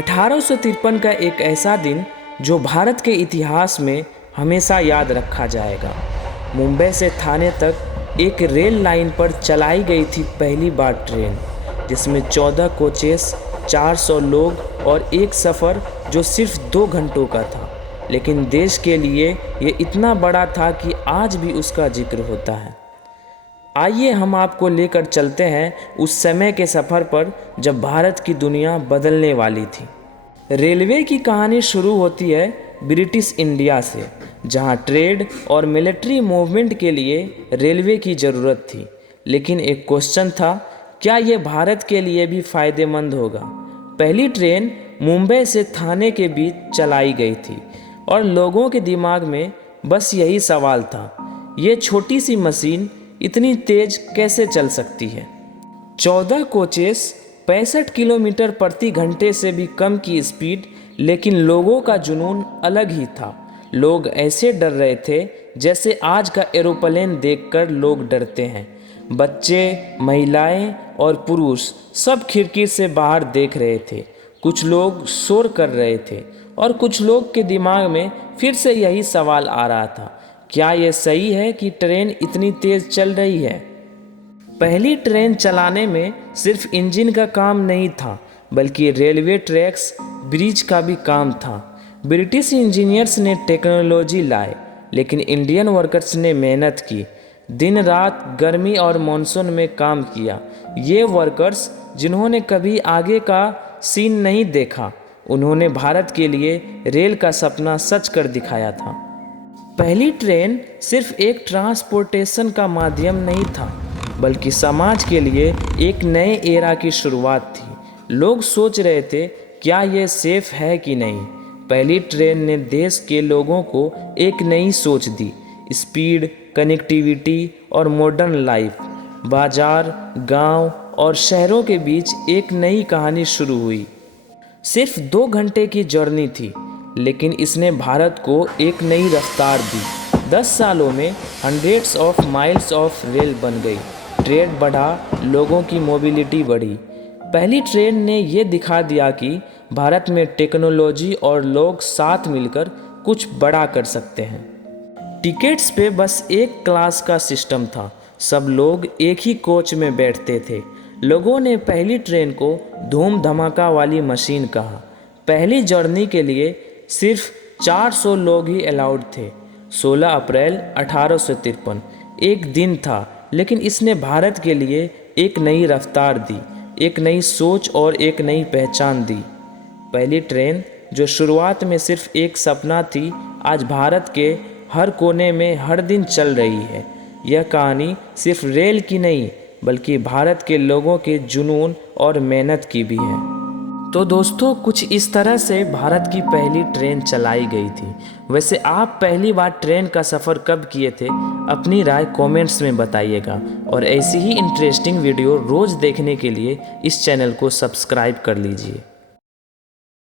1853 का एक ऐसा दिन जो भारत के इतिहास में हमेशा याद रखा जाएगा। मुंबई से थाने तक एक रेल लाइन पर चलाई गई थी पहली बार ट्रेन, जिसमें 14 कोचेस, 400 लोग और एक सफ़र जो सिर्फ 2 घंटों का था, लेकिन देश के लिए ये इतना बड़ा था कि आज भी उसका जिक्र होता है। आइए हम आपको लेकर चलते हैं उस समय के सफ़र पर जब भारत की दुनिया बदलने वाली थी। रेलवे की कहानी शुरू होती है ब्रिटिश इंडिया से, जहां ट्रेड और मिलिट्री मूवमेंट के लिए रेलवे की ज़रूरत थी। लेकिन एक क्वेश्चन था, क्या ये भारत के लिए भी फ़ायदेमंद होगा? पहली ट्रेन मुंबई से थाने के बीच चलाई गई थी और लोगों के दिमाग में बस यही सवाल था, ये छोटी सी मशीन इतनी तेज कैसे चल सकती है? 14 कोचेस, 65 किलोमीटर प्रति घंटे से भी कम की स्पीड, लेकिन लोगों का जुनून अलग ही था। लोग ऐसे डर रहे थे जैसे आज का एरोप्लेन देखकर लोग डरते हैं। बच्चे, महिलाएं और पुरुष सब खिड़की से बाहर देख रहे थे। कुछ लोग शोर कर रहे थे और कुछ लोग के दिमाग में फिर से यही सवाल आ रहा था, क्या ये सही है कि ट्रेन इतनी तेज़ चल रही है? पहली ट्रेन चलाने में सिर्फ इंजन का काम नहीं था, बल्कि रेलवे ट्रैक्स, ब्रिज का भी काम था। ब्रिटिश इंजीनियर्स ने टेक्नोलॉजी लाए, लेकिन इंडियन वर्कर्स ने मेहनत की। दिन रात गर्मी और मानसून में काम किया। ये वर्कर्स जिन्होंने कभी आगे का सीन नहीं देखा, उन्होंने भारत के लिए रेल का सपना सच कर दिखाया था। पहली ट्रेन सिर्फ एक ट्रांसपोर्टेशन का माध्यम नहीं था, बल्कि समाज के लिए एक नए एरा की शुरुआत थी। लोग सोच रहे थे, क्या ये सेफ है कि नहीं? पहली ट्रेन ने देश के लोगों को एक नई सोच दी। स्पीड, कनेक्टिविटी और मॉडर्न लाइफ। बाजार, गांव और शहरों के बीच एक नई कहानी शुरू हुई। सिर्फ 2 घंटे की जर्नी थी, लेकिन इसने भारत को एक नई रफ्तार दी। 10 सालों में hundreds of miles of rail बन गई। ट्रेड बढ़ा, लोगों की मोबिलिटी बढ़ी। पहली ट्रेन ने ये दिखा दिया कि भारत में टेक्नोलॉजी और लोग साथ मिलकर कुछ बड़ा कर सकते हैं। टिकट्स पे बस एक क्लास का सिस्टम था। सब लोग एक ही कोच में बैठते थे। लोगों ने पहली ट्रेन को धूम धमाका वाली मशीन कहा। पहली जर्नी के लिए सिर्फ 400 लोग ही अलाउड थे। 16 अप्रैल 1853 एक दिन था, लेकिन इसने भारत के लिए एक नई रफ्तार दी, एक नई सोच और एक नई पहचान दी। पहली ट्रेन जो शुरुआत में सिर्फ एक सपना थी, आज भारत के हर कोने में हर दिन चल रही है। यह कहानी सिर्फ रेल की नहीं, बल्कि भारत के लोगों के जुनून और मेहनत की भी है। तो दोस्तों, कुछ इस तरह से भारत की पहली ट्रेन चलाई गई थी। वैसे आप पहली बार ट्रेन का सफ़र कब किए थे? अपनी राय कमेंट्स में बताइएगा। और ऐसी ही इंटरेस्टिंग वीडियो रोज़ देखने के लिए इस चैनल को सब्सक्राइब कर लीजिए।